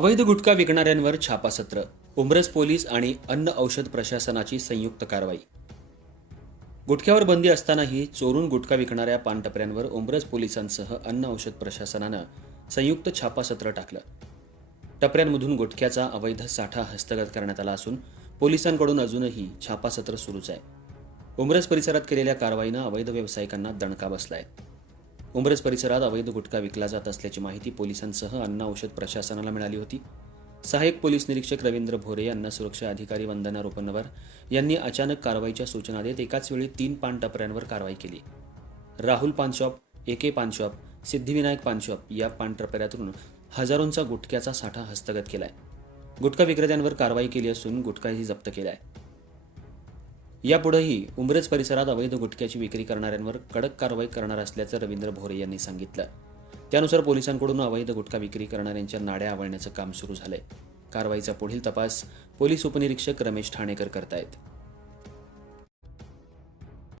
अवैध गुटखा विकणाऱ्यांवर छापासत्र, उंब्रज पोलीस आणि अन्न औषध प्रशासनाची संयुक्त कारवाई. गुटख्यावर बंदी असतानाही चोरून गुटखा विकणाऱ्या पानटपऱ्यांवर उंब्रज पोलिसांसह अन्न औषध प्रशासनानं संयुक्त छापासत्र टाकलं. टपऱ्यांमधून गुटख्याचा अवैध साठा हस्तगत करण्यात आला असून पोलिसांकडून अजूनही छापासत्र सुरूच आहे. उंब्रज परिसरात केलेल्या कारवाईनं अवैध व्यावसायिकांना दणका बसलाय. उंब्रज परिसरात अवैध गुटखा विकला जात असल्याची माहिती पोलिसांसह अन्न औषध प्रशासनाला मिळाली होती. सहाय्यक पोलीस निरीक्षक रवींद्र भोरे, अन्न सुरक्षा अधिकारी वंदना रोपनवर यांनी अचानक कारवाईच्या सूचना देत एकाच वेळी 3 पानटपऱ्यांवर कारवाई केली. राहुल पानशॉप, AK पानशॉप, सिद्धिविनायक पानशॉप या पानटपऱ्यातून हजारोंचा गुटख्याचा साठा हस्तगत केलाय. गुटखा विक्रेत्यांवर कारवाई केली असून गुटखाही जप्त केलाय. यापुढेही उंब्रज परिसरात अवैध गुटख्याची विक्री करणाऱ्यांवर कडक कारवाई करणार असल्याचं रवींद्र भोरे यांनी सांगितलं. त्यानुसार पोलिसांकडून अवैध गुटखा विक्री करणाऱ्यांच्या नाड्या आवळण्याचं काम सुरू झालंय. कारवाईचा पुढील तपास पोलीस उपनिरीक्षक रमेश ठाणेकर करतायत.